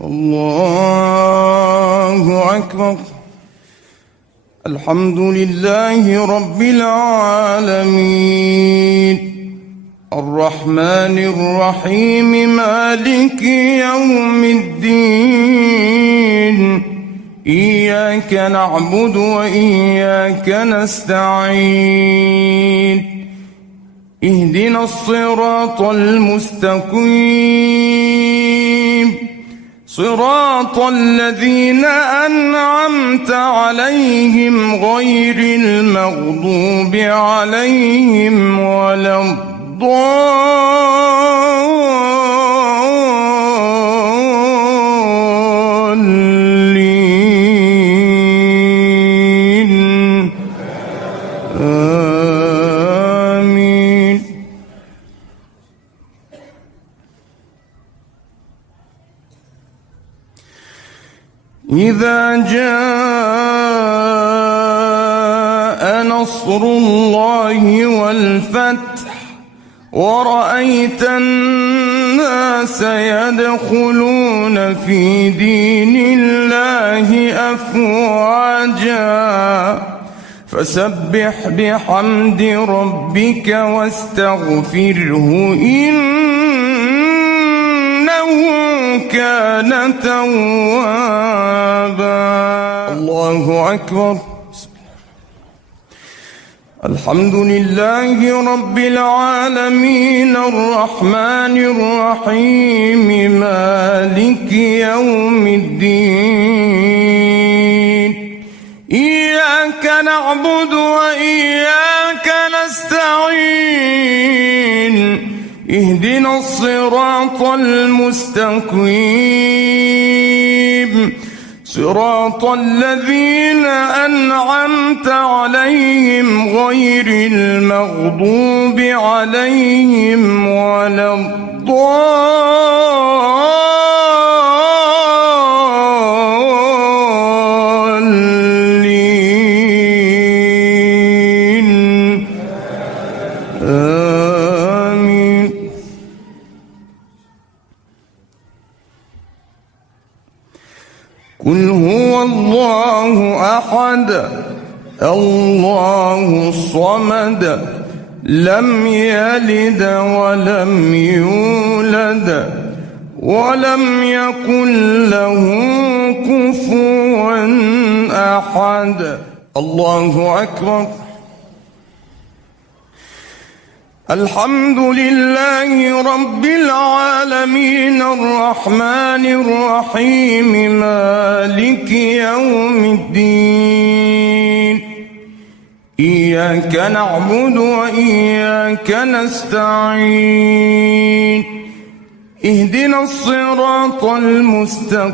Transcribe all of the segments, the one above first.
الله أكبر. الحمد لله رب العالمين الرحمن الرحيم مالك يوم الدين إياك نعبد وإياك نستعين اهدنا الصراط المستقيم صراط الذين أنعمت عليهم غير المغضوب عليهم ولا الضالين آمين. إذا جاء نصر الله والفتح ورأيت الناس يدخلون في دين الله أفواجا فسبح بحمد ربك واستغفره إنه كان توابا. الله أكبر. الحمد لله رب العالمين الرحمن الرحيم مالك يوم الدين إياك نعبد وإياك نستعين اهدنا الصراط المستقيم صراط الذين أنعمت عليهم غير المغضوب عليهم ولا الضالين آمين. قل هو الله أحد الله الصمد لم يلد ولم يولد ولم يكن له كفوا أحد. الله أكبر. الحمد لله رب العالمين الرحمن الرحيم مالك يوم الدين إياك نعبد وإياك نستعين اهدنا الصراط المستقيم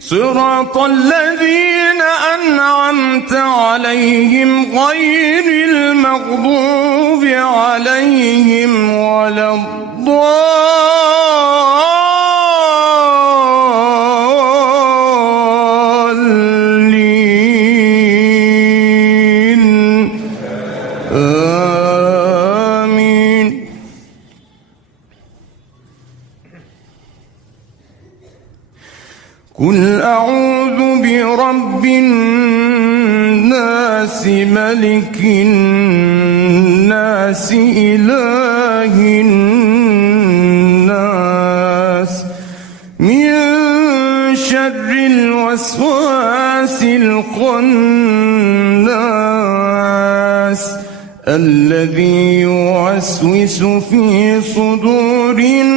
صراط الذين أنعمت عليهم غير المغضوب عليهم ولا الضالين آمين. قل أعوذ برب الناس ملك الناس إله الناس من شر الوسواس الخناس الذي يوسوس في صدور الناس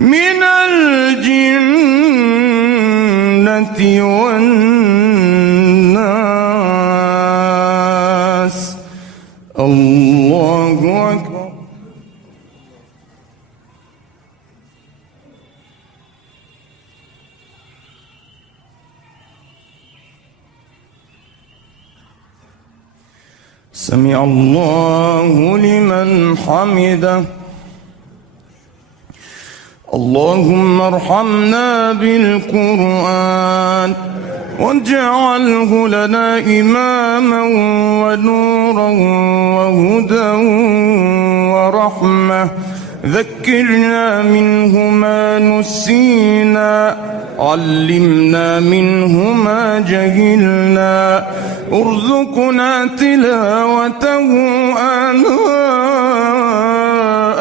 من الجنة والناس. الله أكبر. سمع الله لمن حمده. اللهم ارحمنا بالقرآن واجعله لنا إماما ونورا وهدى ورحمة ورحمة، ذكرنا منه ما نسينا، علمنا منه ما جهلنا، ارزقنا تلاوته آناء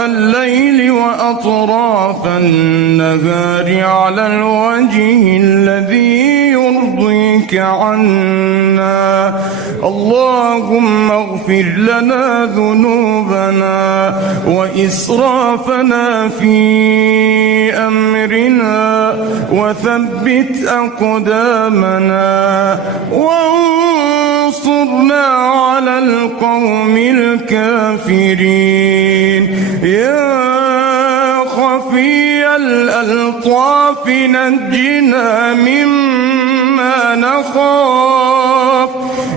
الليل وأطراف النهار على الوجه الذي يرضيك عنا. اللهم اغفر لنا ذنوبنا وإسرافنا في أمرنا، وثبت أقدامنا، وانصرنا على القوم الكافرين. يا خفي الألطاف نجنا مما نخاف،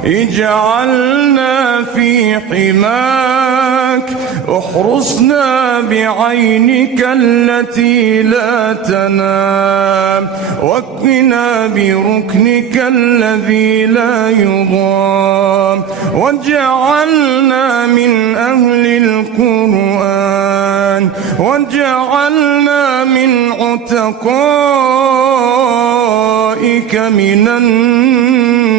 اجعلنا في حماك، احرسنا بعينك التي لا تنام، واكفنا بركنك الذي لا يضام، واجعلنا من أهل القرآن، واجعلنا من عتقائك من النيران.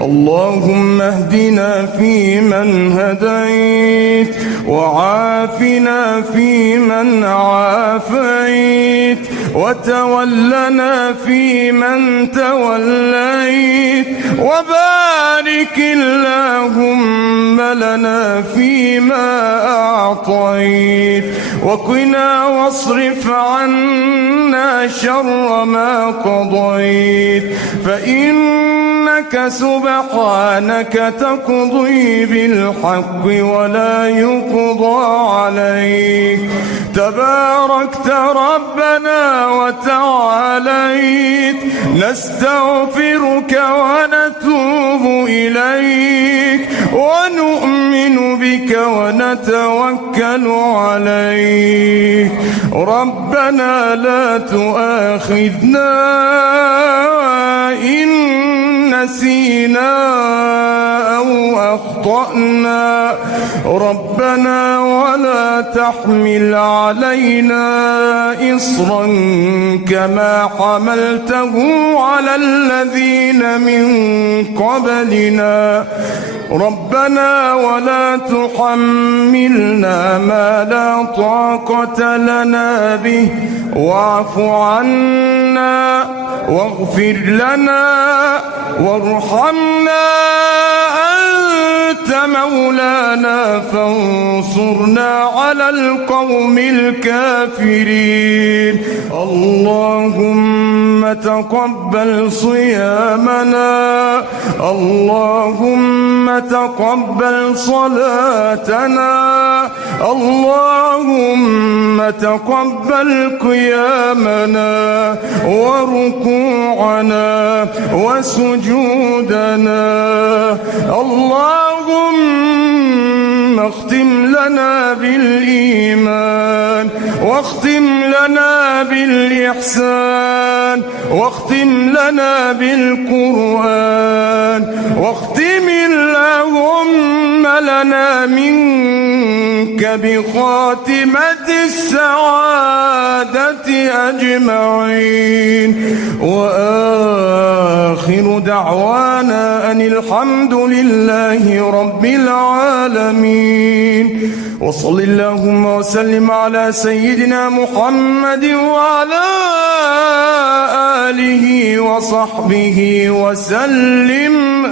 اللهم اهدنا فيمن هديت، وعافنا فيمن عافيت، وتولنا فيمن توليت، وبارك اللهم لنا فيما أعطيت، وقنا واصرف عنا شر ما قضيت، فإنك سبحانك تقضي بالحق ولا يقضى عليك، تباركت ربنا وتعاليت، نستغفرك ونتوب إليك، ونؤمن بك ونتوكل عليك. ربنا لا تؤاخذنا إن نسينا أو أخطأنا، ربنا ولا تحمل علينا إصرا كما حملته على الذين من قبلنا، ربنا ولا تحملنا ما لا طاقة لنا به، واعف عنا واغفر لنا وارحمنا، أنت مولانا فانصرنا على القوم الكافرين. اللهم تقبل صيامنا، اللهم تقبل صلاتنا، اللهم تقبل قيامنا وركوعنا وسجودنا. اللهم اختم لنا بالإيمان، واختم لنا بالإحسان، واختم لنا بالقرآن، واختم اللهم لنا منك بخاتمة السعادة أجمعين. وآخر دعوانا أن الحمد لله رب العالمين، وصل اللهم وسلم على سيدنا محمد وعلى آله وصحبه وسلم.